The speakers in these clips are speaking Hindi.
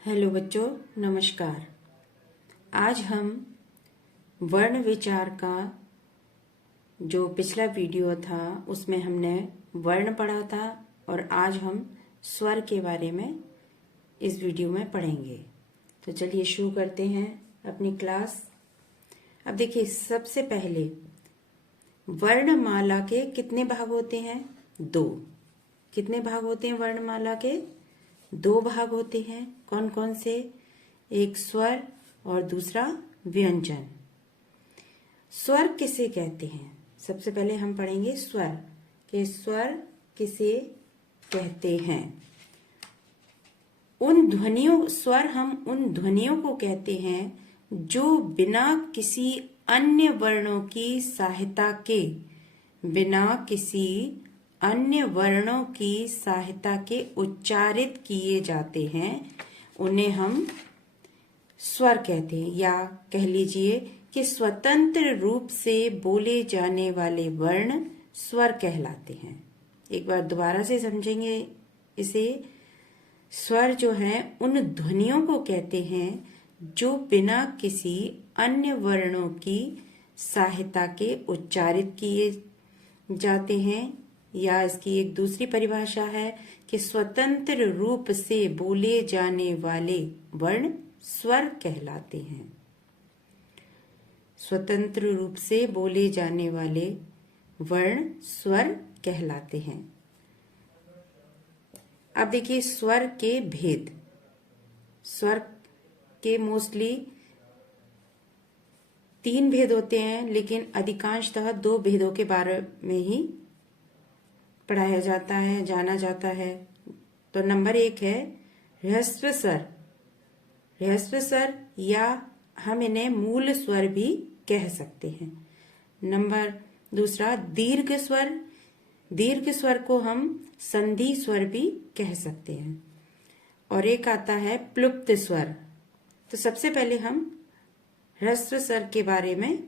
हेलो बच्चों, नमस्कार। आज हम वर्ण विचार का जो पिछला वीडियो था उसमें हमने वर्ण पढ़ा था और आज हम स्वर के बारे में इस वीडियो में पढ़ेंगे। तो चलिए शुरू करते हैं अपनी क्लास। अब देखिए, सबसे पहले वर्णमाला के कितने भाग होते हैं? 2। कितने भाग होते हैं वर्णमाला के? 2 भाग होते हैं। कौन कौन से? एक स्वर और दूसरा व्यंजन। स्वर किसे कहते हैं? सबसे पहले हम पढ़ेंगे स्वर के स्वर किसे कहते हैं। स्वर हम उन ध्वनियों को कहते हैं जो बिना किसी अन्य वर्णों की सहायता के उच्चारित किए जाते हैं। उन्हें हम स्वर कहते हैं, या कह लीजिए कि स्वतंत्र रूप से बोले जाने वाले वर्ण स्वर कहलाते हैं। एक बार दोबारा से समझेंगे इसे। स्वर जो है उन ध्वनियों को कहते हैं जो बिना किसी अन्य वर्णों की सहायता के उच्चारित किए जाते हैं, या इसकी एक दूसरी परिभाषा है कि स्वतंत्र रूप से बोले जाने वाले वर्ण स्वर कहलाते हैं। स्वतंत्र रूप से बोले जाने वाले वर्ण स्वर कहलाते हैं। अब देखिए स्वर के भेद। स्वर के मोस्टली 3 भेद होते हैं, लेकिन अधिकांशतः 2 भेदों के बारे में ही पढ़ाया जाता है, जाना जाता है। तो नंबर 1 है ह्रस्व स्वर। ह्रस्व स्वर, या हम इन्हें मूल स्वर भी कह सकते हैं। नंबर दूसरा दीर्घ स्वर। दीर्घ स्वर को हम संधि स्वर भी कह सकते हैं। और एक आता है प्लुप्त स्वर। तो सबसे पहले हम ह्रस्व स्वर के बारे में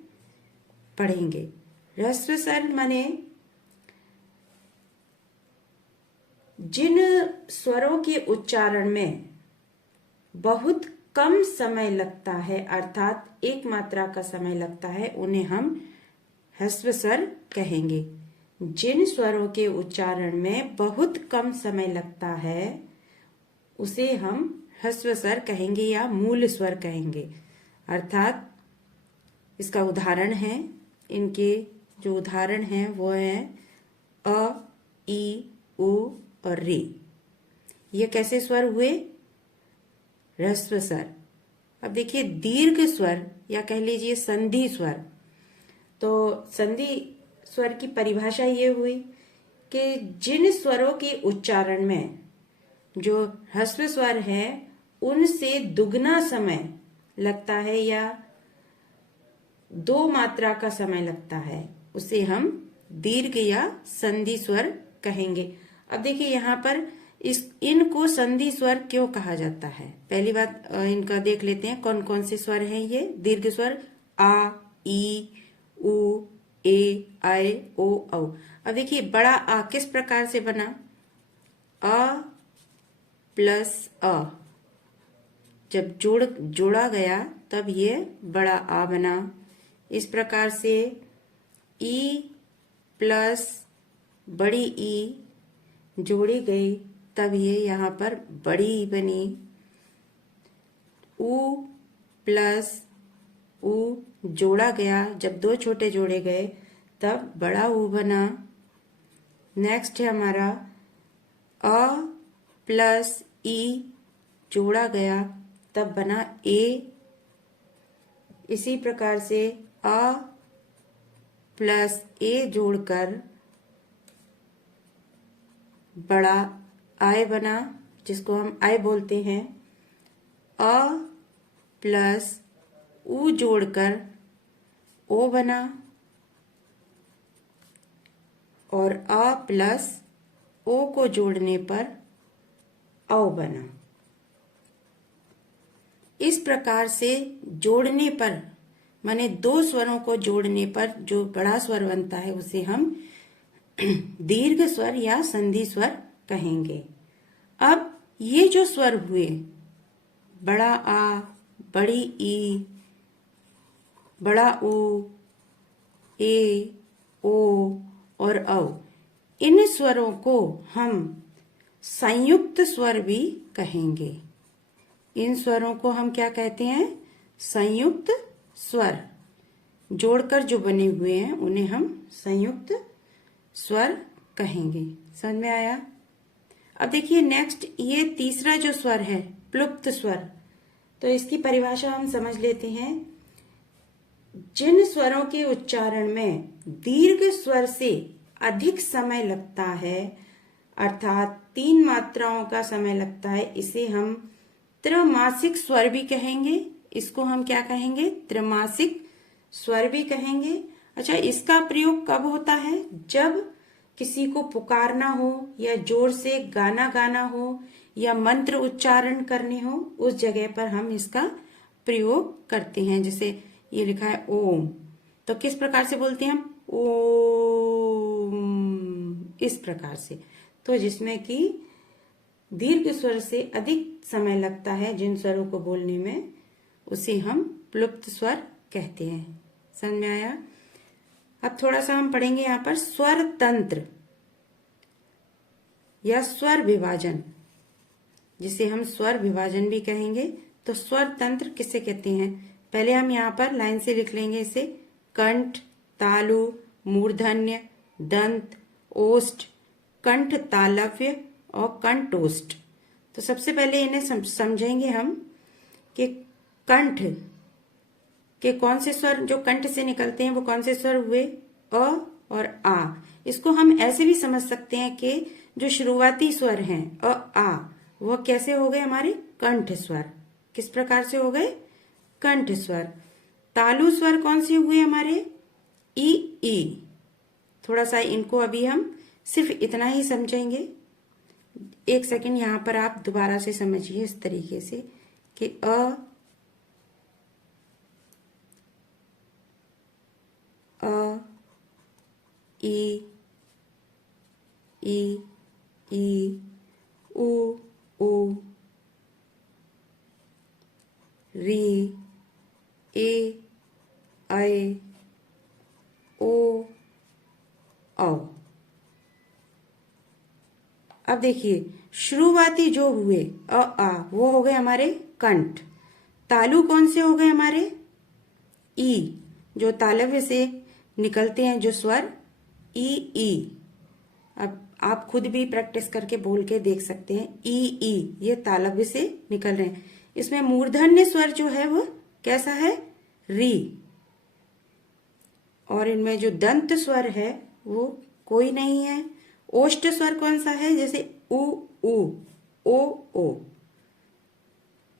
पढ़ेंगे। ह्रस्व स्वर माने जिन स्वरों के उच्चारण में बहुत कम समय लगता है, अर्थात एक मात्रा का समय लगता है, उन्हें हम ह्रस्व स्वर कहेंगे। जिन स्वरों के उच्चारण में बहुत कम समय लगता है उसे हम ह्रस्व स्वर कहेंगे या मूल स्वर कहेंगे। अर्थात इसका उदाहरण है, इनके जो उदाहरण हैं वो है अ, ई, उ और रे। ये कैसे स्वर हुए? ह्रस्व स्वर। अब देखिए दीर्घ स्वर, या कह लीजिए संधि स्वर। तो संधि स्वर की परिभाषा ये हुई कि जिन स्वरों के उच्चारण में जो ह्रस्व स्वर है उनसे दुगना समय लगता है या 2 मात्रा का समय लगता है, उसे हम दीर्घ या संधि स्वर कहेंगे। अब देखिए यहाँ पर इनको संधि स्वर क्यों कहा जाता है? पहली बात इनका देख लेते हैं कौन कौन से स्वर हैं ये दीर्घ स्वर। आ, ई, उ, ए, ऐ, ओ, औ। अब देखिए बड़ा आ किस प्रकार से बना? अ प्लस अ जब जोड़ा गया तब ये बड़ा आ बना। इस प्रकार से ई प्लस बड़ी ई जोड़ी गई तब ये यहाँ पर बड़ी ई बनी। उ प्लस उ जोड़ा गया, जब 2 छोटे जोड़े गए तब बड़ा उ बना। नेक्स्ट है हमारा अ प्लस ई जोड़ा गया तब बना ए। इसी प्रकार से अ प्लस ए जोड़कर बड़ा आय बना, जिसको हम आय बोलते हैं। अ प्लस उ जोड़कर ओ बना, और अ प्लस ओ को जोड़ने पर औ बना। इस प्रकार से जोड़ने पर, माने 2 स्वरों को जोड़ने पर जो बड़ा स्वर बनता है उसे हम दीर्घ स्वर या संधि स्वर कहेंगे। अब ये जो स्वर हुए बड़ा आ, बड़ी ई, बड़ा ऊ, ए, ओ और औ। इन स्वरों को हम संयुक्त स्वर भी कहेंगे। इन स्वरों को हम क्या कहते हैं? संयुक्त स्वर। जोड़कर जो बने हुए हैं उन्हें हम संयुक्त स्वर कहेंगे। समझ में आया? अब देखिए नेक्स्ट, ये तीसरा जो स्वर है प्लुप्त स्वर, तो इसकी परिभाषा हम समझ लेते हैं। जिन स्वरों के उच्चारण में दीर्घ स्वर से अधिक समय लगता है, अर्थात 3 मात्राओं का समय लगता है, इसे हम त्रैमासिक स्वर भी कहेंगे। इसको हम क्या कहेंगे? त्रैमासिक स्वर भी कहेंगे। अच्छा, इसका प्रयोग कब होता है? जब किसी को पुकारना हो या जोर से गाना गाना हो या मंत्र उच्चारण करने हो, उस जगह पर हम इसका प्रयोग करते हैं। जैसे ये लिखा है ओम, तो किस प्रकार से बोलते हैं हम? ओम, इस प्रकार से। तो जिसमें कि दीर्घ स्वर से अधिक समय लगता है जिन स्वरों को बोलने में, उसे हम प्लुप्त स्वर कहते हैं। समझ में आया? अब थोड़ा सा हम पढ़ेंगे यहाँ पर स्वर तंत्र या स्वर विभाजन, जिसे हम स्वर विभाजन भी कहेंगे। तो स्वर तंत्र किसे कहते हैं? पहले हम यहाँ पर लाइन से लिख लेंगे इसे। कंठ, तालु, मूर्धन्य, दंत, ओष्ठ, कंठ तालव्य और कंठोष्ठ। तो सबसे पहले इन्हें समझेंगे हम कि कंठ के कौन से स्वर जो कंठ से निकलते हैं वो कौन से स्वर हुए? अ और आ। इसको हम ऐसे भी समझ सकते हैं कि जो शुरुआती स्वर हैं अ आ, वो कैसे हो गए? हमारे कंठ स्वर। किस प्रकार से हो गए? कंठ स्वर। तालु स्वर कौन से हुए हमारे? ई ई। थोड़ा सा इनको अभी हम सिर्फ इतना ही समझेंगे। एक सेकंड यहाँ पर आप दोबारा से समझिए इस तरीके से कि अ ई ई ई, उ ऊ, री, ए ऐ, ओ औ। अब देखिए शुरुआती जो हुए अ आ, वो हो गए हमारे कंठ। तालु कौन से हो गए हमारे? ई, जो तालव्य से निकलते हैं जो स्वर ई ई। अब आप खुद भी प्रैक्टिस करके बोल के देख सकते हैं। ई ई, ये तालव्य से निकल रहे हैं। इसमें मूर्धन्य स्वर जो है वो कैसा है? री। और इनमें जो दंत स्वर है वो कोई नहीं है। ओष्ठ स्वर कौन सा है? जैसे उ ऊ, ओ ओ,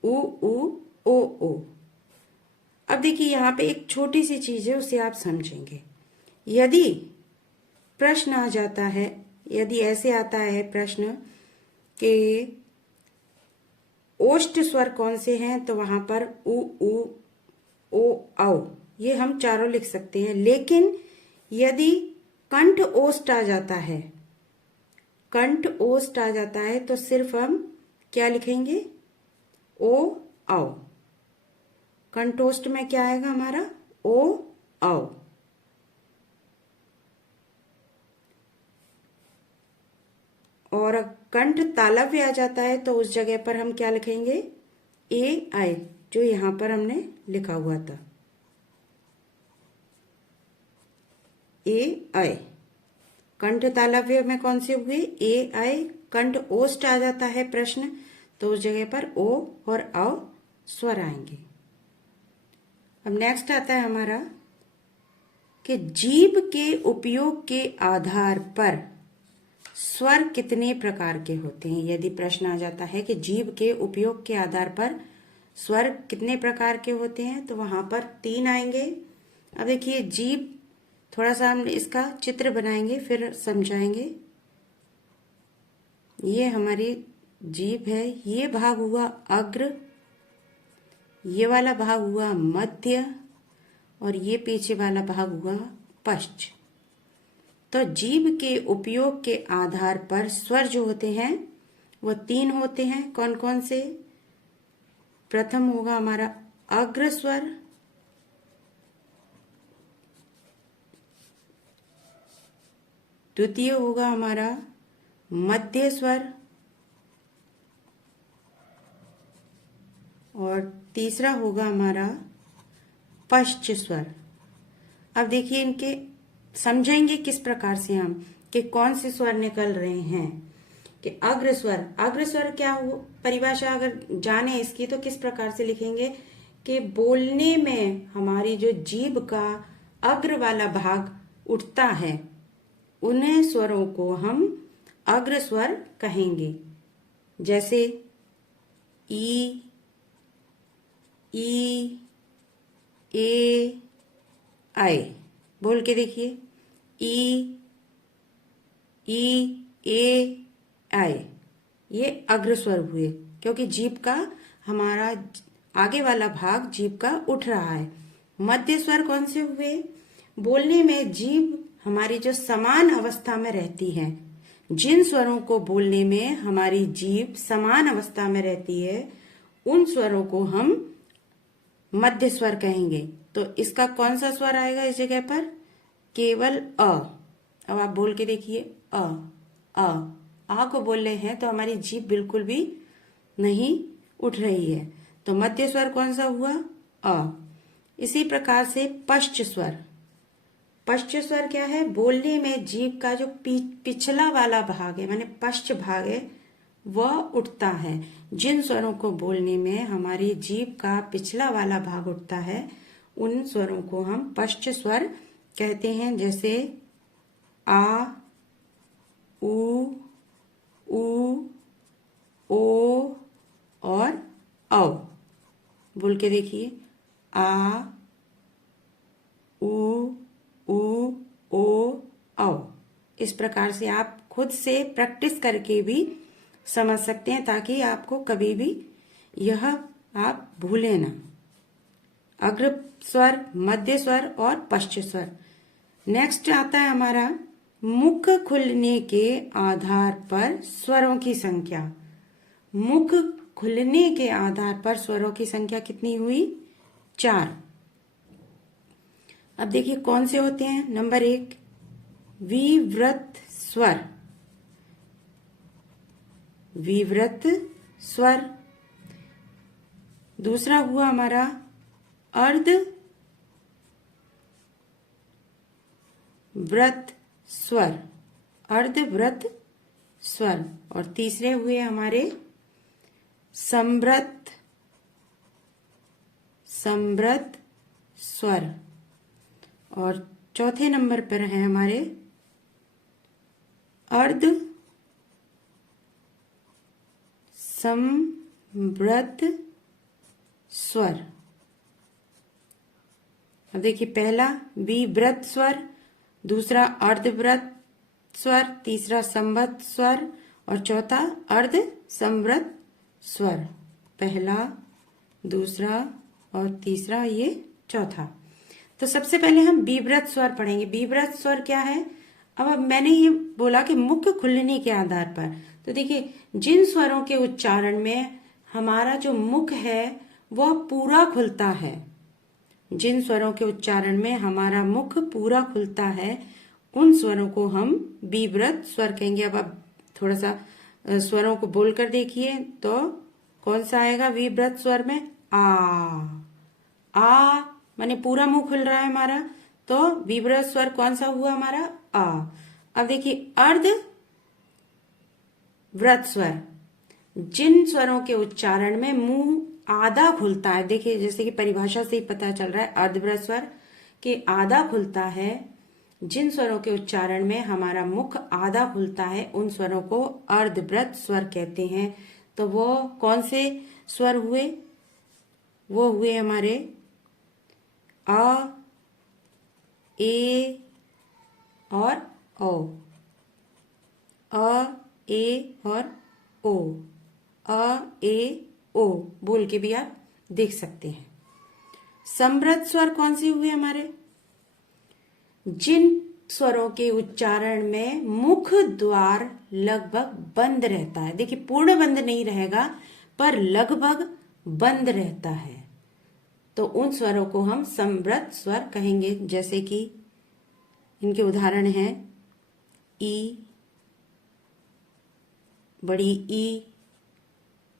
उ ऊ, ओ ओ। अब देखिए यहाँ पे एक छोटी सी चीज है, उसे आप समझेंगे। यदि प्रश्न आ जाता है, यदि ऐसे आता है प्रश्न कि ओष्ठ स्वर कौन से हैं, तो वहां पर उ ऊ, ओ औ, ये हम चारों लिख सकते हैं। लेकिन यदि कंठ ओष्ठ आ जाता है, कंठ ओष्ठ आ जाता है, तो सिर्फ हम क्या लिखेंगे? ओ औ। कंठोष्ठ में क्या आएगा हमारा? ओ औ। और कंठ तालव्य आ जाता है तो उस जगह पर हम क्या लिखेंगे? ए आई, जो यहां पर हमने लिखा हुआ था, ए आई। कंठ तालव्य में कौन से हुए? ए आई। कंठ ओष्ठ आ जाता है प्रश्न, तो उस जगह पर ओ और औ स्वर आएंगे। अब नेक्स्ट आता है हमारा कि जीभ के उपयोग के आधार पर स्वर कितने प्रकार के होते हैं। यदि प्रश्न आ जाता है कि जीभ के उपयोग के आधार पर स्वर कितने प्रकार के होते हैं, तो वहां पर 3 आएंगे। अब देखिए जीभ, थोड़ा सा हम इसका चित्र बनाएंगे फिर समझाएंगे। ये हमारी जीभ है, ये भाग हुआ अग्र, ये वाला भाग हुआ मध्य और ये पीछे वाला भाग हुआ पश्च। तो जीभ के उपयोग के आधार पर स्वर जो होते हैं वो 3 होते हैं। कौन कौन से? प्रथम होगा हमारा अग्र स्वर, द्वितीय होगा हमारा मध्य स्वर, और तीसरा होगा हमारा पश्च स्वर। अब देखिए इनके समझेंगे किस प्रकार से हम कि कौन से स्वर निकल रहे हैं। कि अग्र स्वर क्या हो, परिभाषा अगर जाने इसकी तो किस प्रकार से लिखेंगे कि बोलने में हमारी जो जीभ का अग्र वाला भाग उठता है, उन्हें स्वरों को हम अग्र स्वर कहेंगे। जैसे ई, ए, आए। बोल के देखिए, ई, ए, आए। ये अग्र स्वर हुए क्योंकि जीभ का हमारा आगे वाला भाग जीभ का उठ रहा है। मध्य स्वर कौन से हुए? बोलने में जीभ हमारी जो समान अवस्था में रहती है, जिन स्वरों को बोलने में हमारी जीभ समान अवस्था में रहती है, उन स्वरों को हम मध्य स्वर कहेंगे। तो इसका कौन सा स्वर आएगा इस जगह पर? केवल अ। अब आप बोल के देखिए, आ को बोल रहे हैं तो हमारी जीभ बिल्कुल भी नहीं उठ रही है, तो मध्य स्वर कौन सा हुआ? अ। इसी प्रकार से पश्च स्वर क्या है? बोलने में जीभ का जो पिछला वाला भाग है, माने पश्च भाग है, वह उठता है। जिन स्वरों को बोलने में हमारी जीभ का पिछला वाला भाग उठता है, उन स्वरों को हम पश्च स्वर कहते हैं। जैसे आ, उ, ओ और औ। बोल के देखिए, आ, उ, ओ, औ। इस प्रकार से आप खुद से प्रैक्टिस करके भी समझ सकते हैं, ताकि आपको कभी भी यह आप भूलें ना। अग्र स्वर, मध्य स्वर और पश्च स्वर। नेक्स्ट आता है हमारा मुख खुलने के आधार पर स्वरों की संख्या। मुख खुलने के आधार पर स्वरों की संख्या कितनी हुई? 4। अब देखिए कौन से होते हैं। नंबर 1 विवृत स्वर, विवृत स्वर। दूसरा हुआ हमारा अर्ध व्रत स्वर, अर्धव्रत स्वर। और तीसरे हुए हमारे संवृत स्वर। और चौथे नंबर पर है हमारे अर्ध संवृत स्वर। अब देखिए, पहला विव्रत स्वर, दूसरा अर्धव्रत स्वर, तीसरा संवृत स्वर और चौथा अर्ध संवृत स्वर। पहला, दूसरा और तीसरा, ये चौथा। तो सबसे पहले हम विव्रत स्वर पढ़ेंगे। विव्रत स्वर क्या है? अब मैंने ये बोला कि मुख खुलने के आधार पर, तो देखिए जिन स्वरों के उच्चारण में हमारा जो मुख है वह पूरा खुलता है, जिन स्वरों के उच्चारण में हमारा मुख पूरा खुलता है, उन स्वरों को हम विव्रत स्वर कहेंगे। अब आप थोड़ा सा स्वरों को बोलकर देखिए तो कौन सा आएगा विव्रत स्वर में? आ माने पूरा मुंह खुल रहा है हमारा, तो विव्रत स्वर कौन सा हुआ हमारा? आ। अब देखिए अर्ध व्रत स्वर, जिन स्वरों के उच्चारण में मुंह आधा खुलता है, देखिए जैसे कि परिभाषा से ही पता चल रहा है अर्धव्रत स्वर के आधा खुलता है, जिन स्वरों के उच्चारण में हमारा मुख आधा खुलता है, उन स्वरों को अर्धव्रत स्वर कहते हैं। तो वो कौन से स्वर हुए? वो हुए हमारे अ, ए और ओ, अ, ए और ओ, अ, ए, ओ बोल के भी आप देख सकते हैं। संवृत स्वर कौन से हुए हमारे? जिन स्वरों के उच्चारण में मुख द्वार लगभग बंद रहता है, देखिए पूर्ण बंद नहीं रहेगा पर लगभग बंद रहता है, तो उन स्वरों को हम समृद्ध स्वर कहेंगे। जैसे कि इनके उदाहरण हैं ई, बड़ी ई,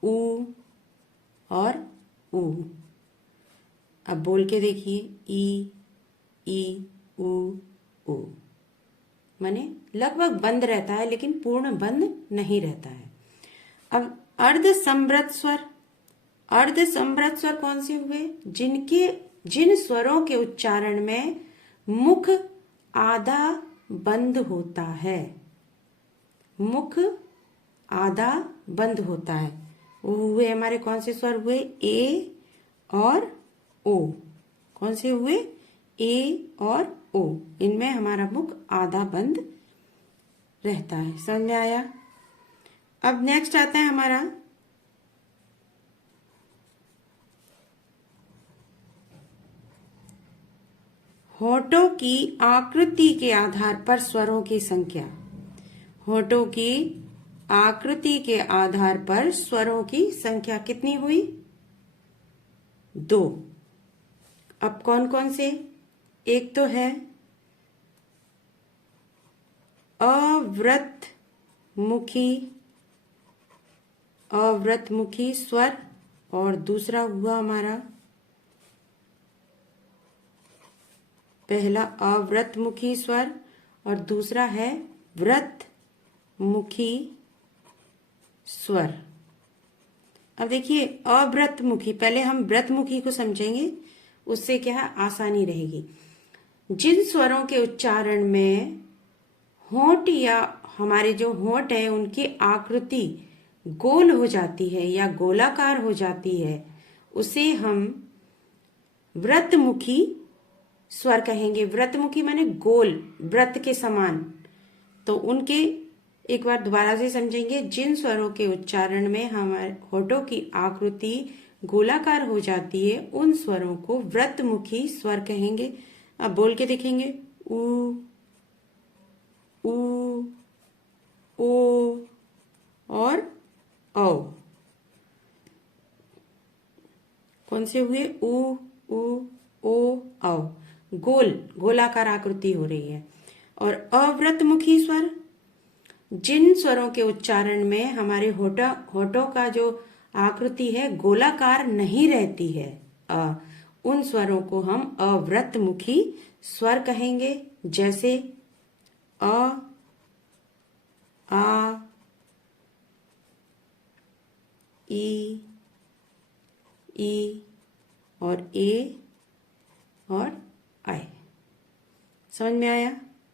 ऊ और ऊ। अब बोल के देखिए, ई ऊ ऊ। माने लगभग बंद रहता है लेकिन पूर्ण बंद नहीं रहता है। अब अर्ध समृद्ध स्वर, अर्ध समृद्ध स्वर कौन से हुए? जिन स्वरों के उच्चारण में मुख आधा बंद होता है, मुख आधा बंद होता है, वो हुए हमारे कौन से स्वर हुए? ए और ओ। कौन से हुए? ए और ओ। इनमें हमारा मुख आधा बंद रहता है। समझ में आया? अब नेक्स्ट आता है हमारा होठों की आकृति के आधार पर स्वरों की संख्या। होठों की आकृति के आधार पर स्वरों की संख्या कितनी हुई? 2। अब कौन कौन से? एक तो है अवृतमुखी स्वर, और दूसरा हुआ हमारा, पहला अवृतमुखी स्वर और दूसरा है व्रतमुखी स्वर। अब देखिए अवृतमुखी, पहले हम व्रतमुखी को समझेंगे, उससे क्या है आसानी रहेगी। जिन स्वरों के उच्चारण में होंठ या हमारे जो होंठ है उनकी आकृति गोल हो जाती है या गोलाकार हो जाती है, उसे हम व्रतमुखी स्वर कहेंगे। व्रतमुखी माने गोल, व्रत के समान। तो उनके एक बार दोबारा से समझेंगे। जिन स्वरों के उच्चारण में हमारे होठों की आकृति गोलाकार हो जाती है, उन स्वरों को व्रतमुखी स्वर कहेंगे। अब बोल के देखेंगे, ऊ, ऊ, ओ और औ। कौन से हुए? ऊ, ओ, औ। गोलाकार आकृति हो रही है। और अव्रतमुखी स्वर, जिन स्वरों के उच्चारण में हमारे होठों का जो आकृति है गोलाकार नहीं रहती है, उन स्वरों को हम अव्रतमुखी स्वर कहेंगे। जैसे अ, आ, ई और ए और आए। समझ में आया?